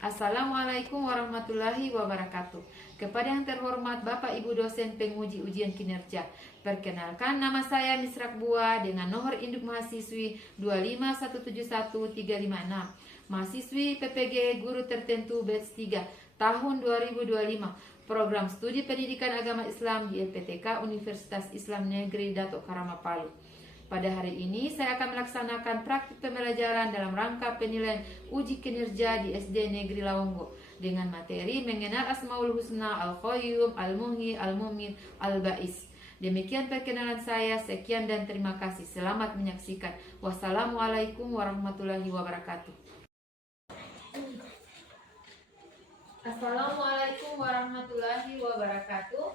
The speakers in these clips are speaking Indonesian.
Assalamualaikum warahmatullahi wabarakatuh. Kepada yang terhormat Bapak Ibu dosen penguji ujian kinerja, perkenalkan nama saya Misrak Bua dengan nomor induk mahasiswi 25171-356, mahasiswi PPG Guru Tertentu batch 3 tahun 2025, program studi pendidikan agama Islam di LPTK Universitas Islam Negeri Datuk Karama Palu. Pada hari ini saya akan melaksanakan praktik pembelajaran dalam rangka penilaian uji kinerja di SD Negeri Lawonggo dengan materi mengenal Asmaul Husna, Al-Qayyum, Al-Muhyi, Al-Mumit, Al-Ba'is. Demikian perkenalan saya, sekian dan terima kasih. Selamat menyaksikan. Wassalamualaikum warahmatullahi wabarakatuh. Assalamualaikum warahmatullahi wabarakatuh.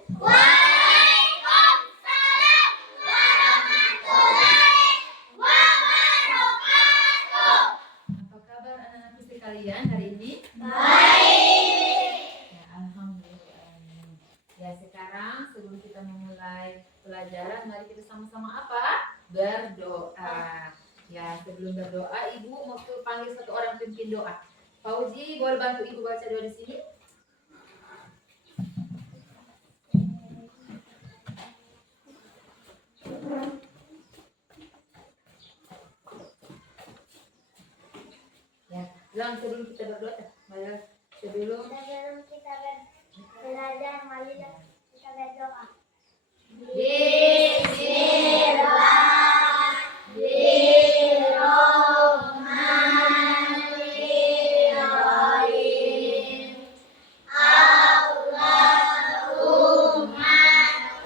Kalian hari ini? Baik. Ya, alhamdulillah. Ya, sekarang sebelum kita memulai pelajaran, mari kita sama-sama apa? Berdoa. Ya, sebelum berdoa, Ibu mau panggil satu orang pimpin doa. Fauzi, boleh bantu Ibu baca doa di sini? Bilang sebelum kita berdoa, sebelum kita belajar, marilah kita berdoa. Bismillahirrahmanirrahim. Allahumma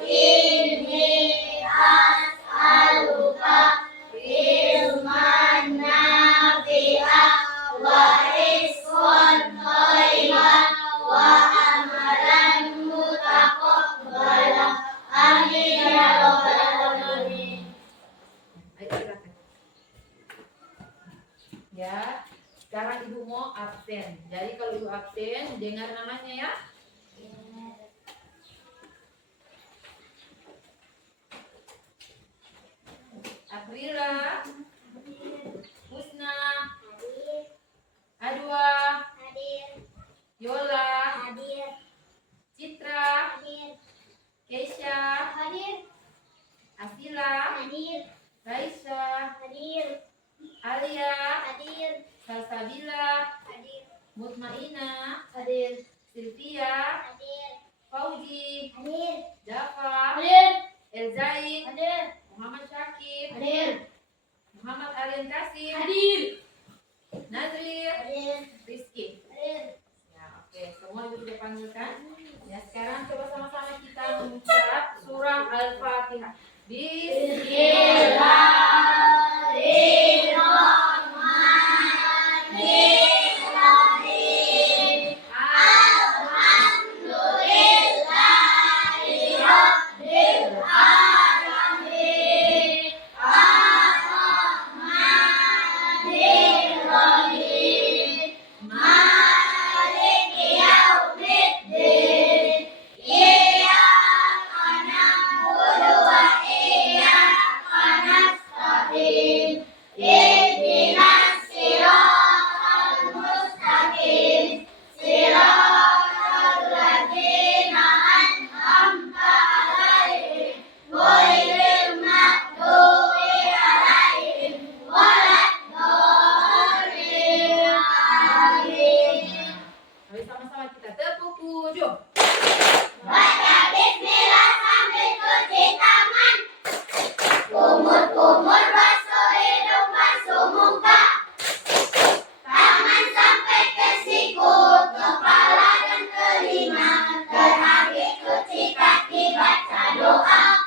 inni as'aluka ilman nafi'ah wa rizqan thayyiban wa amalan mutaqabbalan. Amin ya rabbal alamin. Ya, sekarang Ibu mau absen. Jadi kalau Ibu absen, dengar namanya ya. Aprila, Husna, Adwa, Hadir. Yola, Hadir. Citra, Hadir. Keisha, Hadir. Asila, Hadir. Raisya, Hadir. Alia, Hadir. Salsabila, Hadir. Mutmainah, Hadir. Sylvia, Hadir. Fauzi, Hadir. Jafar, Hadir. Elzain, Hadir. Muhammad Syakib, Hadir. Muhammad Aryan Kasim, Hadir. Nazrir, Hadir. Rizky. Hadir. Ya, oke, semua Ibu sudah panggilkan. Ya, sekarang coba sama-sama kita mengucap surah Al-Fatihah. Bismillahirrahmanirrahim. Alhamdulillahi Rabbil Alamin. Ar-Rahmanir-Rahim. Maliki Yaumiddin. Iyyaka na'budu wa iyyaka nasta'in. Ihdinas siratal mustaqim. Siratal ladzina an'amta 'alaihim ghairil maghdubi 'alaihim waladdallin. Amin. Mari sama-sama kita tepuk tujuh. Baca bismillah sambil cuci tangan. Kumur-kumur basuh hidung, basuh muka. Tangan sampai ke siku, kepala dan telinga. Terakhir cuci kaki, baca doa.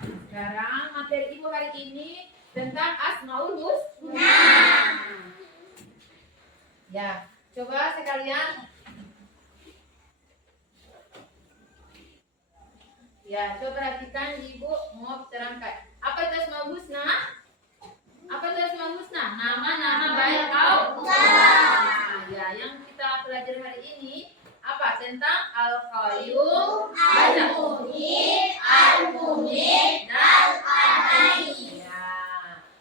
Sekarang materi Ibu hari ini tentang Asmaul Husna. Ya, coba sekalian. Ya, coba perhatikan Ibu mau terangkan. Apa itu Asmaul Husna? Apa itu Asmaul Husna? Nama-nama baik Allah. Ya, yang kita pelajari hari ini apa? Tentang Al-Qayyum, Al-Muhyi, Al-Mumit, dan Al-Ba'is. Ya.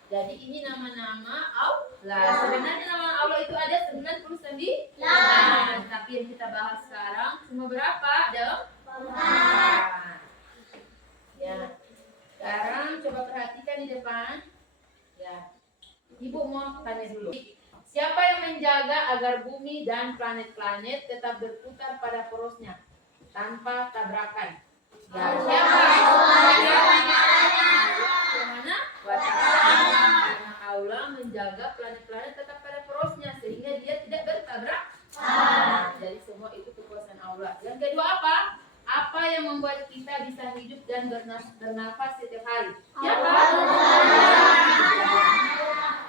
Jadi ini nama-nama Allah. Sebenarnya nama Allah itu ada 99 menjaga agar bumi dan planet-planet tetap berputar pada porosnya tanpa tabrakan. Ya, siapa? Subhanahu wa ta'ala. Karena Allah menjaga planet-planet tetap pada porosnya sehingga dia tidak bertabrak. Jadi semua itu kekuasaan Allah. Yang kedua apa? Apa yang membuat kita bisa hidup dan bernafas setiap hari? Siapa?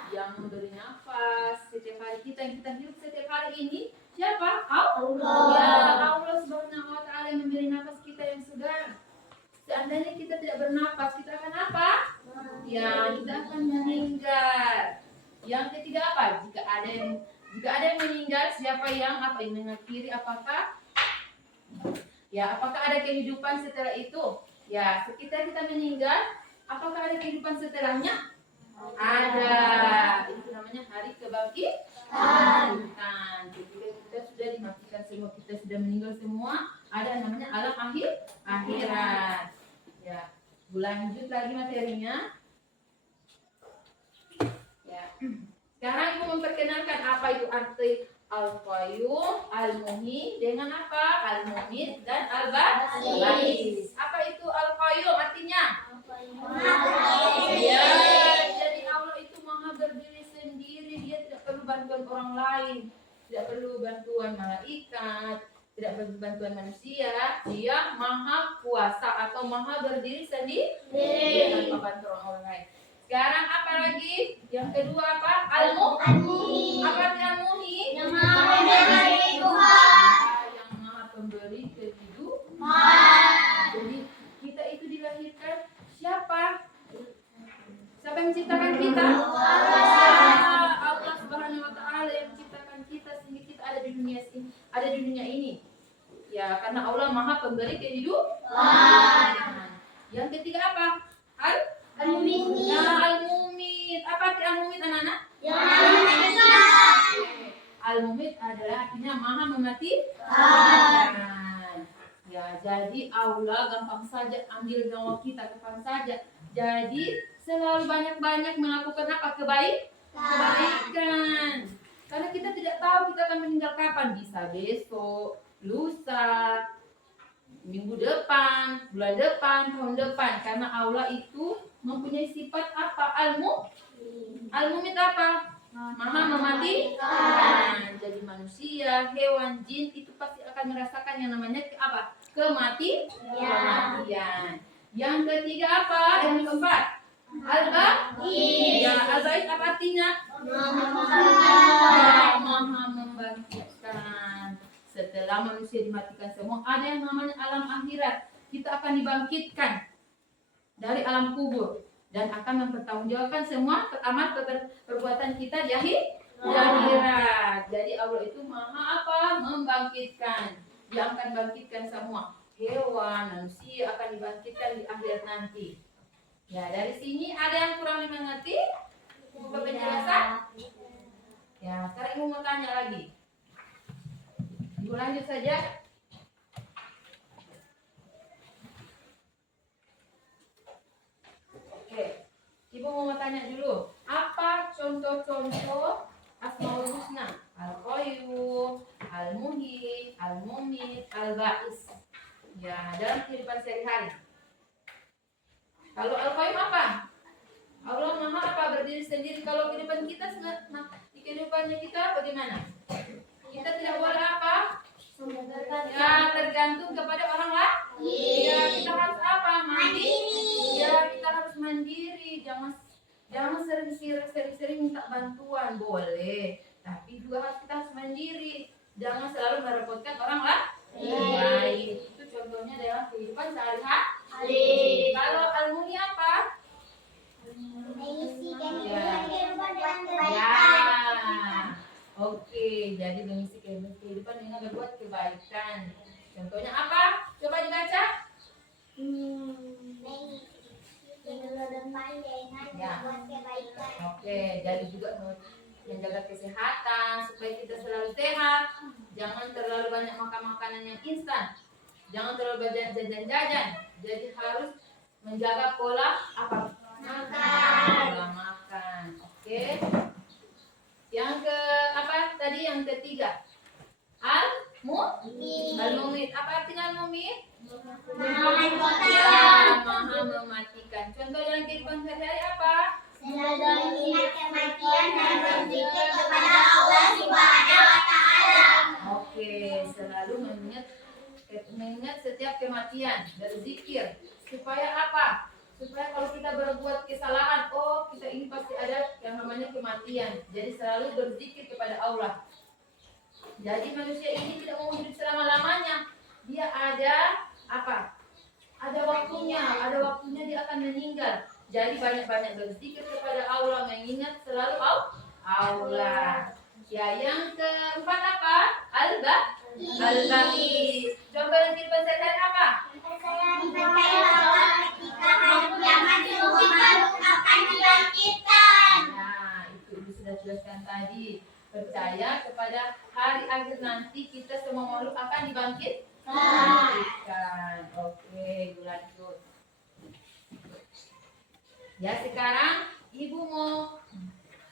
Yang memberi nafas setiap hari kita, yang kita hidup setiap hari ini. Siapa? Allah. Ya, Allah Subhanahu wa ta'ala yang memberi nafas kita yang segar. Seandainya kita tidak bernafas, kita akan apa? Ya, kita akan meninggal. Yang ketiga apa? Jika ada yang meninggal, siapa yang mengakhiri? Apakah ada kehidupan setelah itu? Ya, ketika kita meninggal, apakah ada kehidupan setelahnya? Ada. Itu namanya hari kebangkitan. Ketika kita sudah dimatikan semua, kita sudah meninggal semua, ada namanya alam akhirat. Ya, lanjut lagi materinya. Ya. Sekarang Ibu memperkenalkan apa itu arti Al-Qayyum, Al-Muhyi dengan apa? Al-Mumit dan Al-Ba'is. Apa itu Al-Qayyum artinya? Ya, jadi Allah itu maha berdiri sendiri, dia tidak perlu bantuan orang lain, tidak perlu bantuan malaikat, tidak perlu bantuan manusia, dia maha kuasa atau maha berdiri sendiri tanpa bantuan orang lain. Sekarang apa lagi? Yang kedua apa? Al-Muhyi. Apa arti Al-Muhyi? Yang maha pemberi kehidupan. Jadi kita itu dilahirkan siapa? Siapa yang menciptakan kita? Allah Subhanahu wa ta'ala yang menciptakan kita sehingga kita ada di dunia ini. Ya, karena Allah maha pemberi kehidupan. Yang ketiga apa? Al-Mumit. Al-Mumit. Apa arti Al-Mumit anak-anak? Al-Mumit adalah artinya maha mematikan. Ya, jadi Allah gampang saja ambil nyawa kita, kapan saja. Jadi selalu banyak-banyak melakukan apa? Kebaikan. Karena kita tidak tahu kita akan meninggal kapan. Bisa besok, lusa, minggu depan, bulan depan, tahun depan. Karena Allah itu mempunyai sifat apa? Al-Mumit apa? Maha mematikan. Jadi manusia, hewan, jin itu pasti akan merasakan yang namanya apa? Kematian. Yang ketiga apa? Yang keempat? Al-Ba'is. Ya, Al-Ba'is apa artinya? Maha membangkitkan. Setelah manusia dimatikan semua, ada yang namanya alam akhirat. Kita akan dibangkitkan dari alam kubur dan akan mempertanggungjawabkan semua perbuatan kita di akhirat. Jadi Allah itu maha apa? Membangkitkan. Dia akan bangkitkan semua hewan, manusia akan dibangkitkan di akhirat nanti. Ya, dari sini ada yang kurang mengerti? Buka penjelasan? Ya, sekarang Ibu mau tanya lagi. Ibu lanjut saja. Oke, Ibu mau tanya dulu. Apa contoh-contoh Asmaul Husna? Al-Qayyum, Al-Muhyi, Al-Mumit, Al-Ba'is. Ya, dalam kehidupan sehari-hari. Kalau Al-Qayyum apa? Allah maha apa? Berdiri sendiri. Kalau kehidupan kita, di kehidupannya kita bagaimana? Kita tidak boleh apa? Ya, tergantung kepada orang lain. Ya, kita harus apa? Mandiri. Ya, kita harus mandiri. Jangan sering-sering minta bantuan. Boleh, tapi juga kita harus mandiri. Jangan selalu merepotkan orang lain. Itu contohnya dalam kehidupan sehari-hari. Kalau Al-Muhyi apa? Ya. Oke, jadi mengisi kehidupan dengan berbuat kebaikan. Contohnya apa? Coba dibaca. Ya. Oke, jadi juga menjaga kesehatan supaya kita selalu sehat. Jangan terlalu banyak makan makanan yang instan. Jangan terlalu banyak jajan-jajan. Jadi harus menjaga pola apa? Pola makan. Oke. Yang ke apa tadi? Yang ketiga. Al-mumit. Apa artinya al-mumit? Ya, maha mematikan. Contoh dalam kehidupan sehari-hari apa? Selalu mengingat kematian dan berzikir kepada Allah Subhanahu wa taala. Oke, selalu mengingat setiap kematian, berzikir. Supaya apa? Supaya kalau kita berbuat kesalahan, oh kita ini pasti ada yang namanya kematian. Jadi selalu berzikir kepada Allah. Jadi manusia ini tidak mau hidup selama-lamanya. Dia ada apa? Ada waktunya dia akan meninggal. Jadi banyak-banyak berzikir kepada Allah, mengingat selalu Allah. Ya, yang keempat apa? Al-Baqi. Coba yang kehidupan sehari-hari apa? Saya dipercaya bahwa ketika hari kiamat semua makhluk akan dibangkitkan. Nah, itu Ibu sudah jelaskan tadi. Percaya kepada hari akhir nanti kita semua makhluk akan dibangkitkan. Oke, Ibu lanjut. Ya, sekarang Ibu mau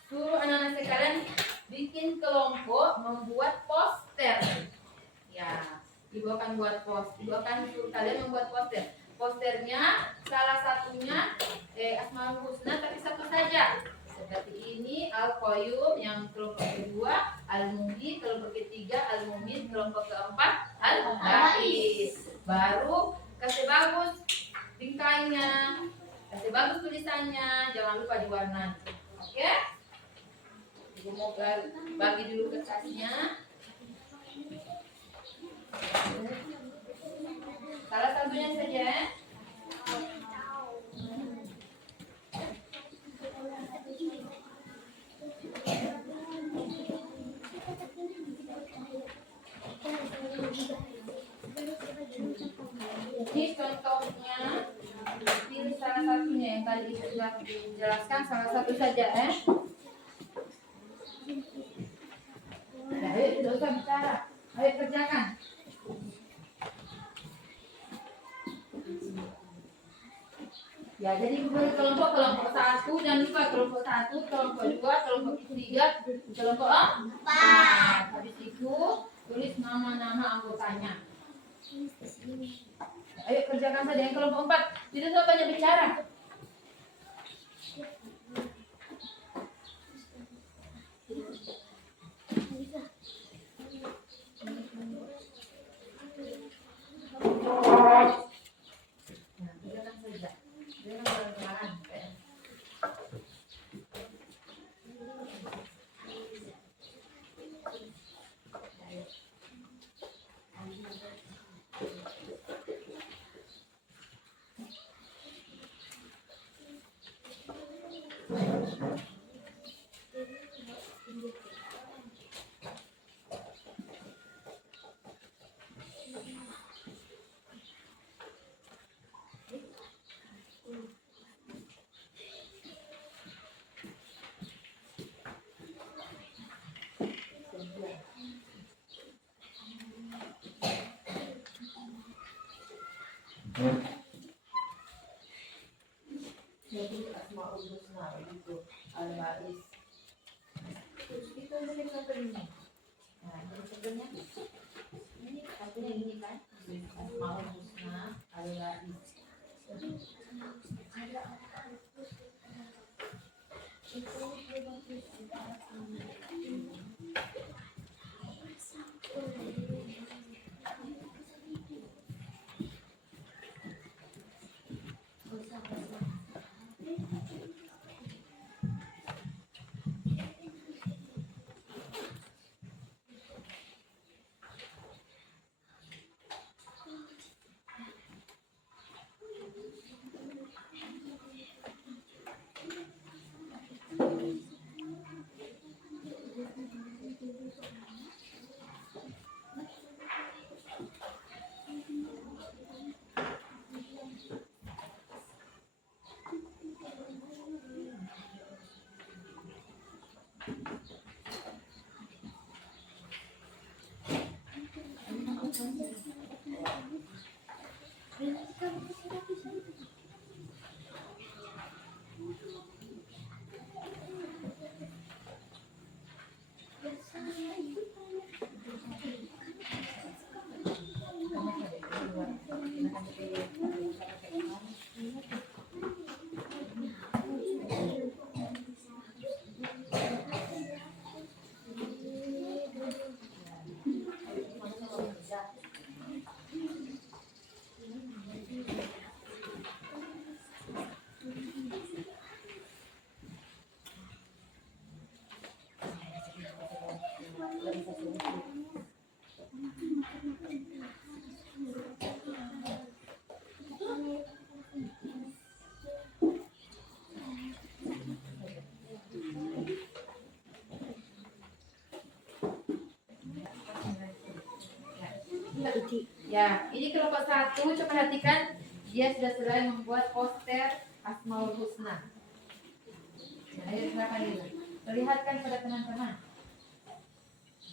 suruh anak-anak sekalian bikin kelompok membuat poster. Ya, Ibu akan buat Ibu akan suruh kalian membuat poster. Posternya salah satunya Asmaul Husna tapi satu saja. Seperti ini Al-Qayyum yang kelompok kedua, Al-Muhyi kelompok ketiga, Al-Mumin kelompok keempat, Al-Baqis. Baru kasih bagus bingkainya, kasih bagus tulisannya, jangan lupa diwarnai. Oke? Ibu mau bagi dulu kertasnya. Salah satunya saja. Ini contohnya, pilih salah satunya yang tadi sudah dijelaskan, salah satu saja Nah, ayo tidak usah bicara, ayo kerjakan. Ya, jadi beri kelompok satu, jangan lupa kelompok satu, kelompok dua, kelompok tiga, kelompok empat. Habis itu tulis nama-nama anggotanya. Ayo kerjakan saja yang kelompok 4. Tidak usah banyak bicara. Nah, kerjakan saja. Jangan pelan-pelan. Jadi Asmaul Husna itu Al-Baqis. Itu boleh contoh ini. Nah, ini contohnya. Ini satunya ini kan. Asmaul Husna Al-Baqis. Ya, ini kelompok 1, coba perhatikan dia sudah selesai membuat poster Asmaul Husna. Nah, ayo silakan dulu. Perlihatkan pada teman-teman.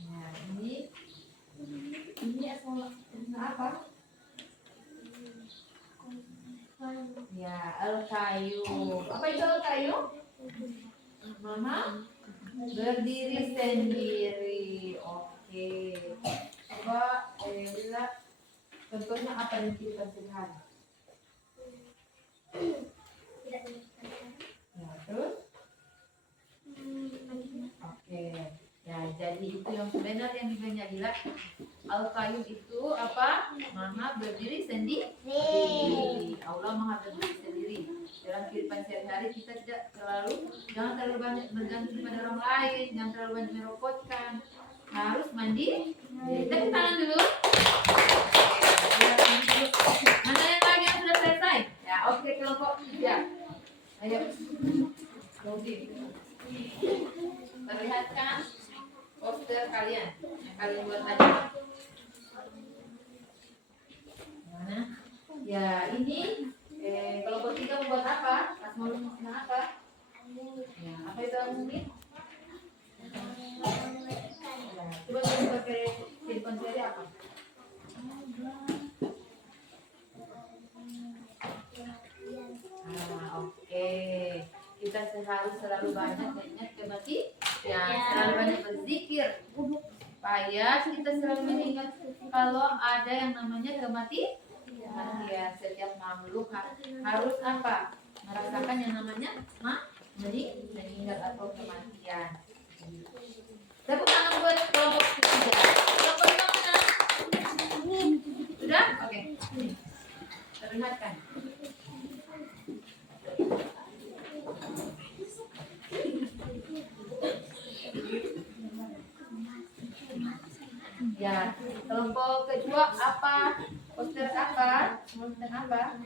Nah, ini Asmaul Husna apa? Ya, Al-Qayyum. Apa itu Al-Qayyum? Mama berdiri sendiri. Oke. Coba lihat contohnya apa yang kita lihat. Ya, terus? Oke. Ya, jadi itu yang sebenarnya yang dibilang Al-Qayyum itu apa? Maha berdiri sendiri. Allah Maha berdiri sendiri. Dalam kehidupan sehari-hari kita jangan terlalu banyak bergantung pada orang lain, jangan terlalu banyak merepotkan. Harus mandi. Tepuk tangan dulu. Mana yang lagi yang sudah selesai? Ya, oke, kelompok 3. Ayo. Perlihatkan poster kalian yang kalian buat tadi. Mana? Ya, ini kelompok 3 membuat apa? Asmaul Husna apa? Ya, apa itu Al-Mumin? Ya, coba kita pakai kehidupan sehari apa? Oke. Kita harus selalu banyak ingat kematian. Ya, selalu banyak berzikir supaya kita selalu mengingat kalau ada yang namanya kematian. Setiap makhluk harus apa? Merasakan yang namanya meninggal atau kematian. Tepuk tangan buat kelompok 3. Kelompok yang mana? Sudah? Oke. Terlihatkan. Ya, kelompok kedua apa? Poster apa? Poster apa?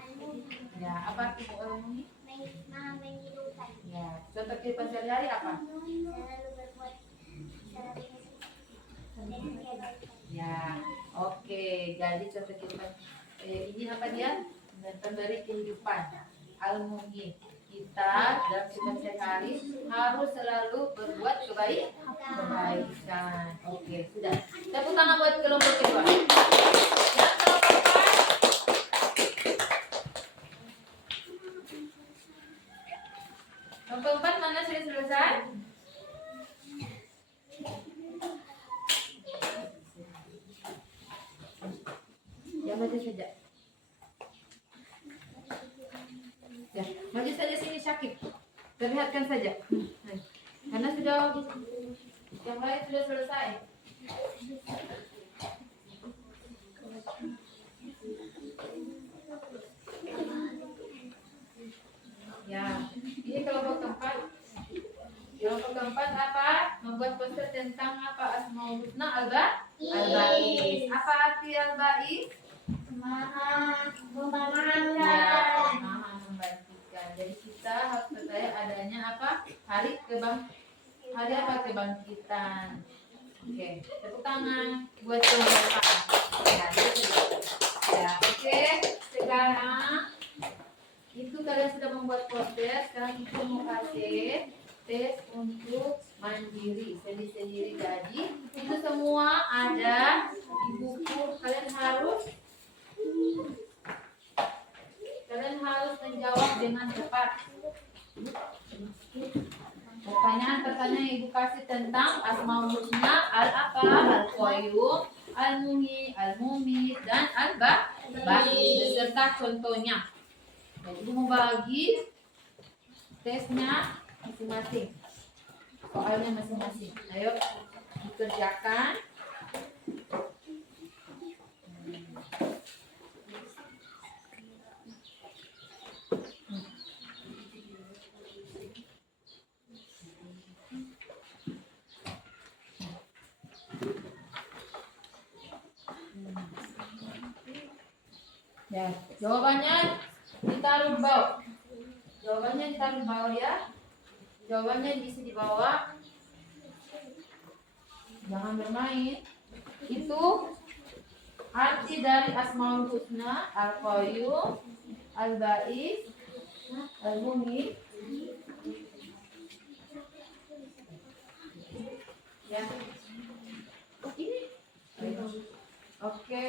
Ya, apa arti ini? Ya, contoh kehidupan sehari-hari apa? Ya, oke. Jadi contoh kehidupan ini apa dia? Dan pemberi kehidupan. Al-Mumin. Kita dalam kehidupan sehari-hari harus selalu berbuat kebaikan. Oke, sudah. Tepuk tangan buat kelompok kedua. Yang kelompok 4. Kelompok 4 mana sudah selesai? Ya, maju saja. Ya, maju saja sini Syakib. Terlihatkan saja. Karena sudah yang lain sudah selesai. Ya, ini kelompok keempat. Kelompok keempat apa? Membuat poster tentang apa? Asmaul Husna Al-Ba'is. Apa arti Al-Ba'is? Maha Maha membangkitkan. Jadi kita harus percaya adanya apa? Hari apa? Kebangkitan. Oke, tepuk tangan buat kelompok 4. Ya, oke. Sekarang itu kalian sudah membuat poster. Sekarang kita mau kasih tes untuk mandiri sendiri-sendiri. Jadi itu semua ada di buku. Kalian harus menjawab dengan tepat. Pertanyaan-pertanyaan yang Ibu kasih tentang Asmaul Husna Al-Qayyum, Al-Muhyi, Al-Mumit, dan Al-Ba'is beserta contohnya. Jadi Ibu mau bagi tesnya masing-masing, soalnya masing-masing. Ayo dikerjakan. Ya, jawabannya ditaruh di bawah. Jawabannya ditaruh di bawah ya. Jawabannya bisa di bawah. Jangan bermain. Itu Arti dari Asmaul Husna, Al-Qayyum, Al-Ba'is, Al-Mughni. Ya. Ini. Oke,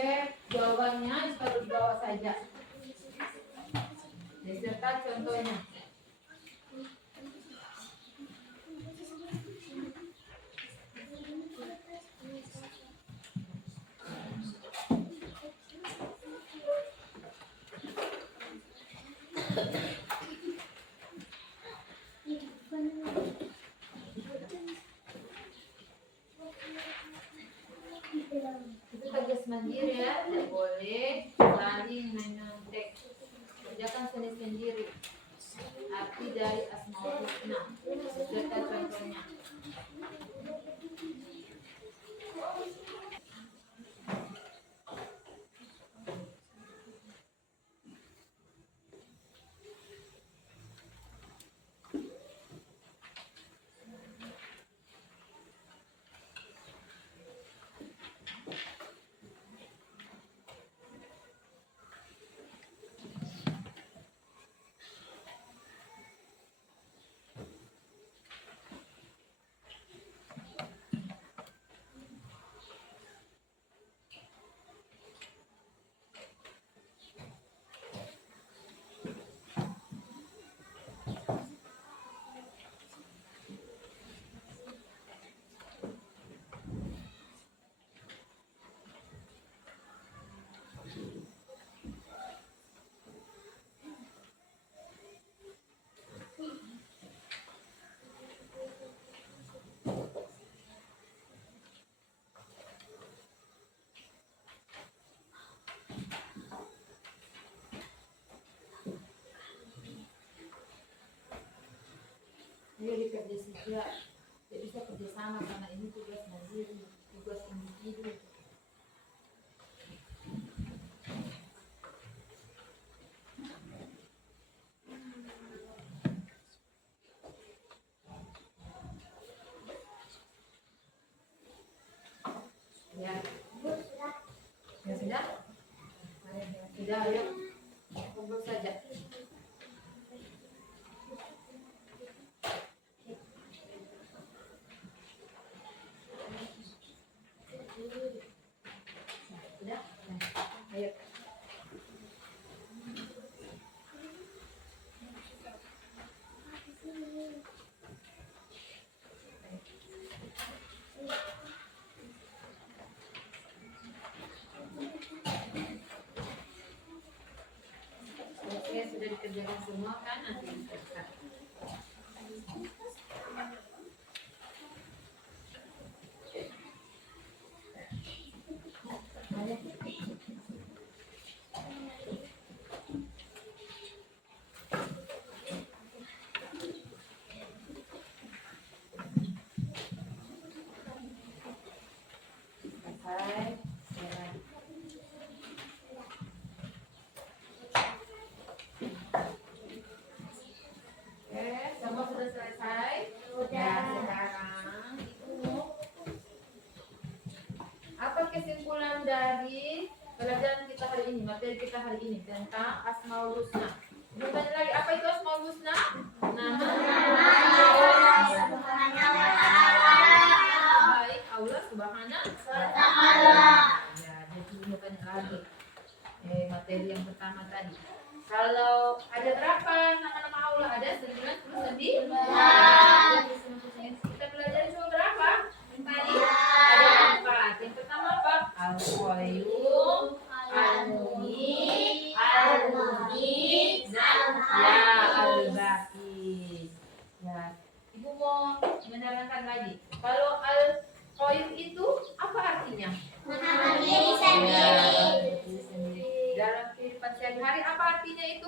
jawabannya baru di bawah saja. Beserta contohnya. Itu tugas mandiri ya, tidak boleh saling menyontek. Kerjakan sendiri-sendiri. Arti dari Asmaul Husna beserta contohnya. Ayo dikerja saja. Tidak bisa kerjasama karena ini tugas mandiri, tugas individu. Ya, ya sudah. Sudah, ayo kumpul saja. Sudah, ayo. Oke, sudah dikerjakan semua kan? Nanti dikerjakan. Selesai. Oke, semua sudah selesai. Ya, sekarang itu apa kesimpulan dari pelajaran kita hari ini, materi kita hari ini tentang Asmaul Husna? Bertanya lagi, apa itu Asmaul Husna? Nama baik Allah Subhanahu wa Ta'ala. Ya, jadi bertanya lagi. Materi yang pertama tadi. Kalau ada berapa nama-nama Allah? Ada 99. Kita belajar cuma berapa? 4. Ada 4. Yang pertama apa? Al-Qayyum, Al-Mughni, Al-Mughni, ya Al-Baqis. Ya, Ibu mau menerangkan lagi. Kalau Al-Qayyum itu apa artinya? Menahan diri sendiri. Dalam kehidupan sehari-hari apa artinya itu?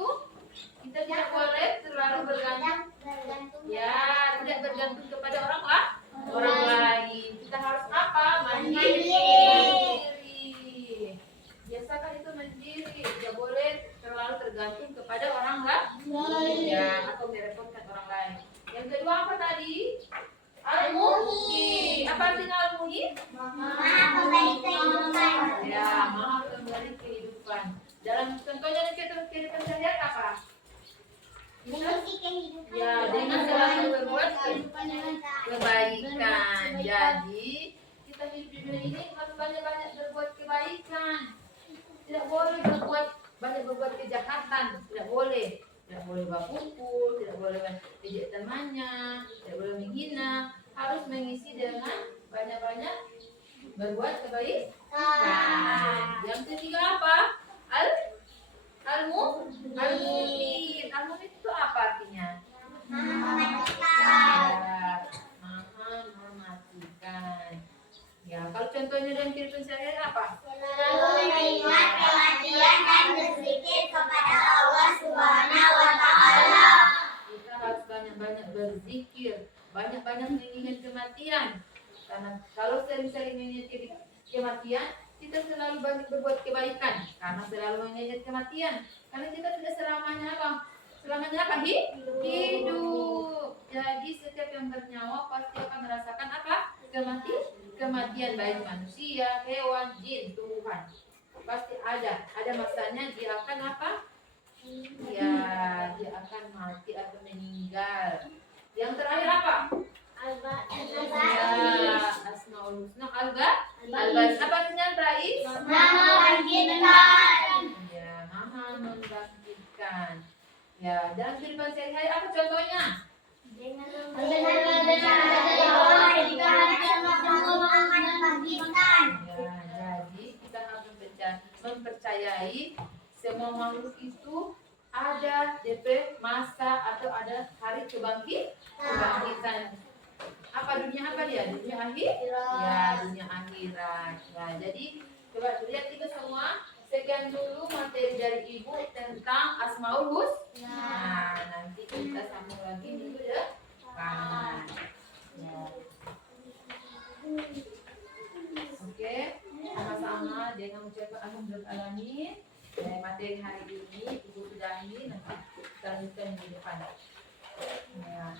Kita tidak boleh terlalu bergantung. Ya, tidak bergantung kepada orang lain. Kita harus apa? Mandiri. Mengisi kehidupan. Ya, dengan selalu berbuat kebaikan. Jadi Jadi kita hidup di dunia ini harus banyak-banyak berbuat kebaikan. Tidak boleh berbuat kejahatan. Tidak boleh. Tidak boleh berpukul, tidak boleh ejek temannya, tidak boleh menghina. Harus mengisi dengan banyak-banyak berbuat kebaikan. Yang ketiga apa? Al-mu'min. Al-mu'min itu apa artinya? Ya, maha mematikan. Ya, kalau contohnya dalam kehidupan sehari-hari apa? Selalu mengingat kematian dan berzikir kepada Allah Subhanahu wa Ta'ala. Kita harus banyak-banyak berzikir, banyak-banyak mengingat kematian. Karena kalau sering-sering mengingat kematian, kita selalu banyak berbuat kebaikan. Karena selalu mengingat kematian. Karena kita tidak selamanya apa? Selamanya apa? Hidup. Jadi setiap yang bernyawa pasti akan merasakan apa? Kematian baik manusia, hewan, jin, tumbuhan. Pasti ada masanya dia akan apa? Ya, dia akan mati atau meninggal. Yang terakhir apa? Ya, Asmaul Husna Al-Baqi. Apa artinya Rais? Membangkitkan. Ya, maha membangkitkan. Ya, dalam kehidupan sehari-hari apa contohnya? Dengan mendengar Allah jika akan membangkitkan. Ya, jadi kita harus mempercayai semua makhluk itu ada DP masa atau ada hari kebangkitan. Apa dunia apa dia? Dunia akhir? Ya, dunia akhirat. Ya, jadi coba lihat itu semua. Sekian dulu materi dari Ibu tentang Asmaul Husna. Nah, nanti kita sambung lagi minggu depan. Ya. Oke, sama-sama dengan mengucapkan alhamdulillah materi hari ini Ibu sudahi, nanti kita lanjutkan minggu depan. Ya.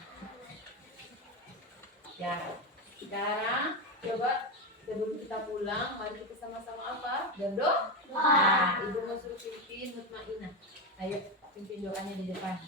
Ya, sekarang coba sebelum kita pulang, mari kita sama-sama apa? Berdoa. Nah, Ibu mau suruh pimpin mutmainah. Ayo, pimpin doanya di depan.